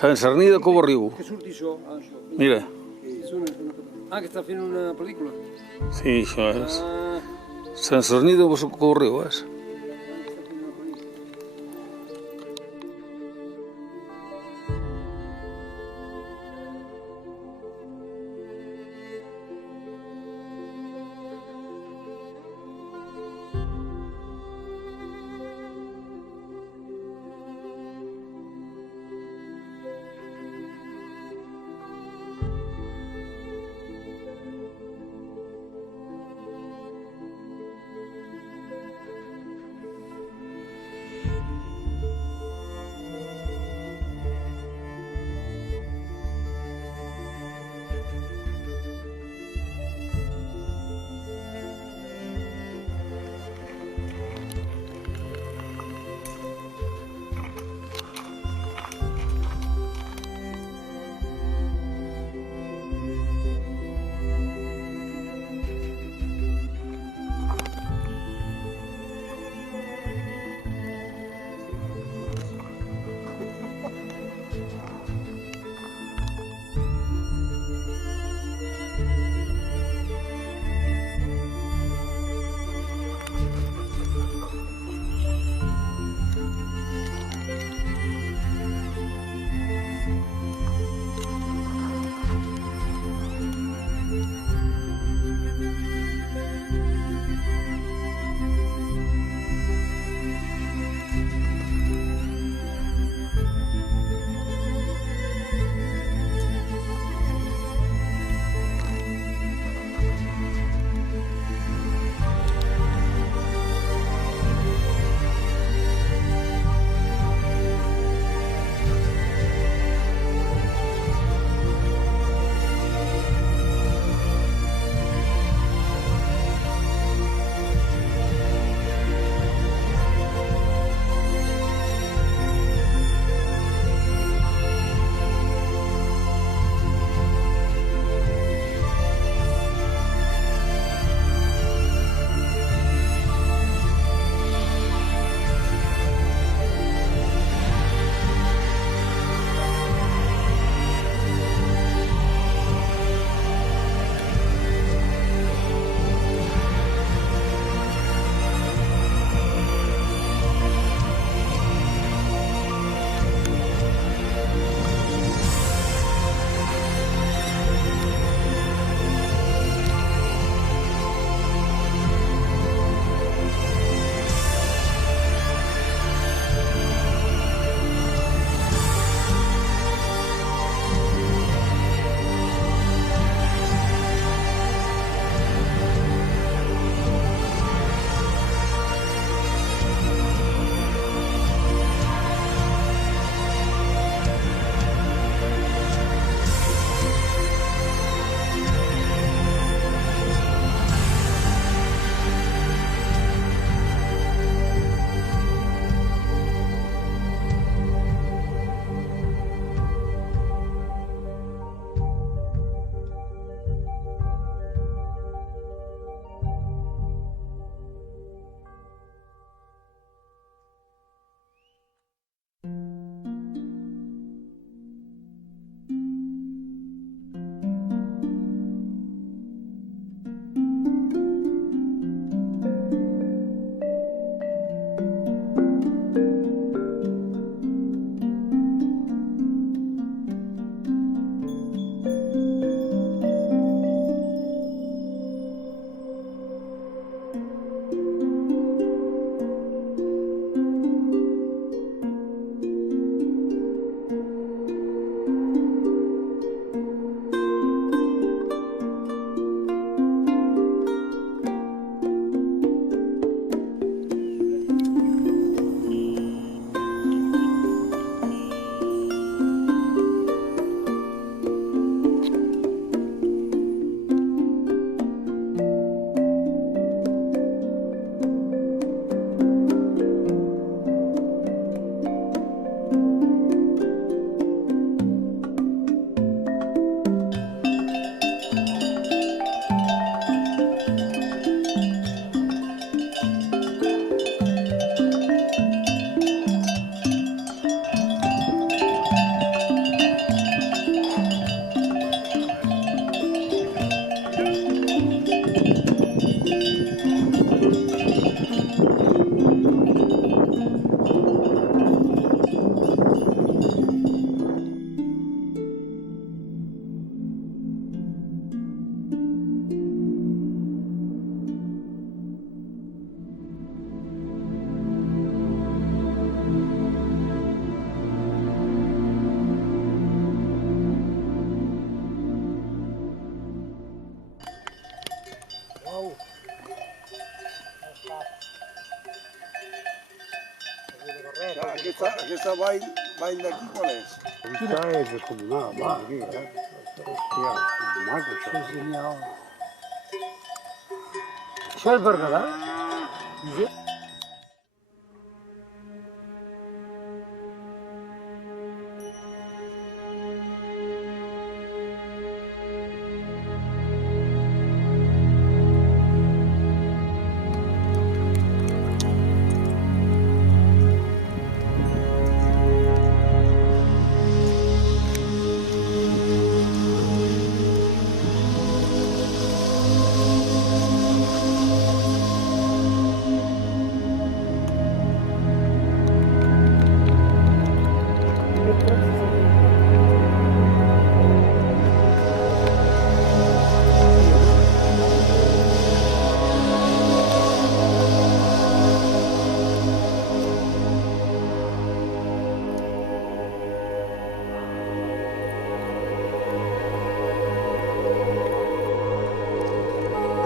Sant Cerní de Covarriu. Que surti això. Mira. Que està fent una pel·lícula. Sí, això és. Sant Cerní de Covarriu, és. Aquesta vall d'aquí qual és? Aquesta és descomunal, va, aquí, Hòstia, maco, això. És genial. Això és Berguedà? Josep?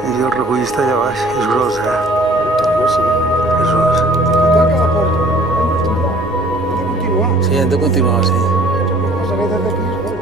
I el recollista allà baix, és gros, És gros. Tanca la porta. Hem de continuar. Sí, hem de continuar, sí. Passa que des d'aquí es veu.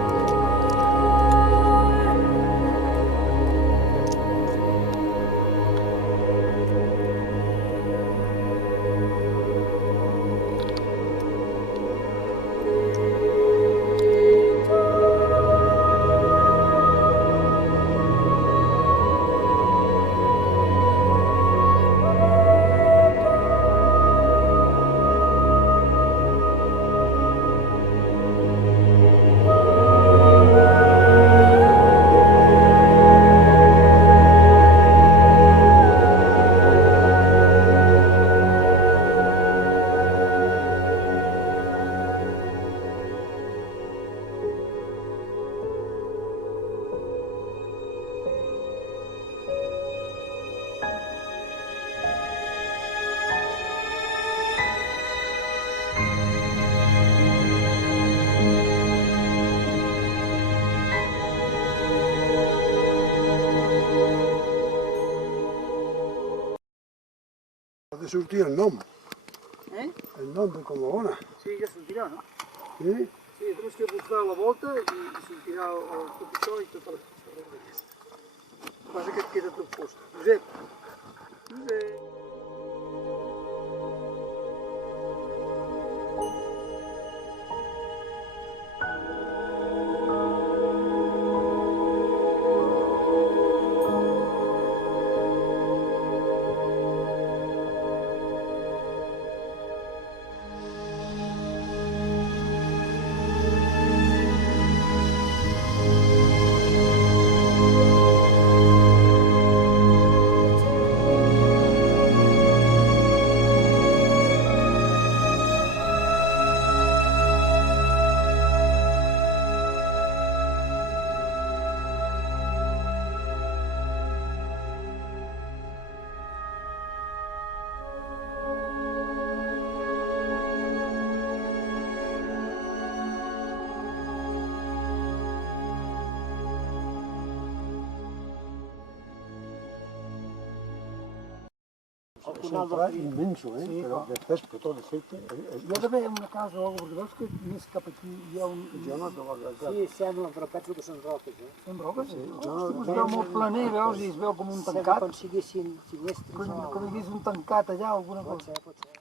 Ha de sortir el nom. El nom de Comabona. Sí, ja sortirà, no? Sí? Sí, tens que buscar la volta i sortirà tot això i tota la cosa. El que passa que et queda tot post. Josep. És un pla immenso, Sí, però clar. després per tot efecte... Hi ha d'haver una casa o alguna cosa, perquè veus que més cap aquí hi ha un... Jo no te l'ho Sí, sembla, però penso que són roques, eh? Són roques? Sí. jo Hosti, no- es veu molt planer, veus, i es veu com un tancat. Com si haguessin finestres o Com alguna hi hagués un tancat allà, alguna Pot cosa. ser, pot ser.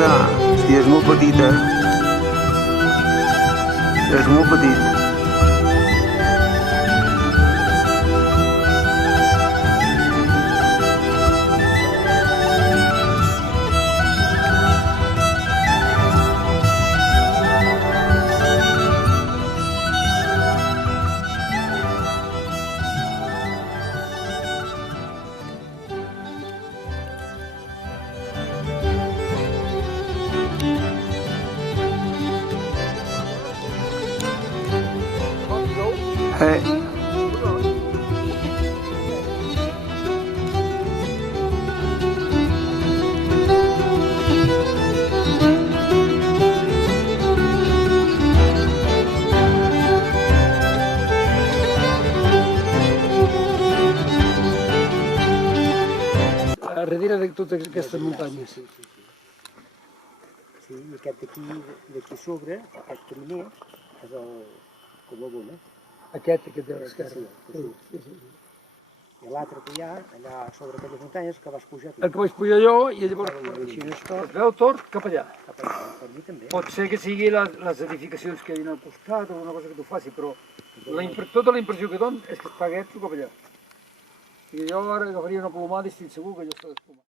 allà. Sí, és molt petita. És molt petit. A darrere de totes aquestes muntanyes. Sí, i aquest d'aquí sobre, aquest primer, és el Colobó, eh? Aquest de l'esquerra. Sí, sí. I l'altre que hi ha, allà sobre aquelles muntanyes, que vas pujar tu. El que vaig pujar jo i llavors Així no és es tot, veu tot cap allà. cap allà, per mi també. Pot ser que sigui les edificacions que hi ha al costat o alguna cosa que tu faci, però tota la impressió que don és que està aquest cap allà. I jo ara agafaria una plomada i estic segur que allò està desplomat.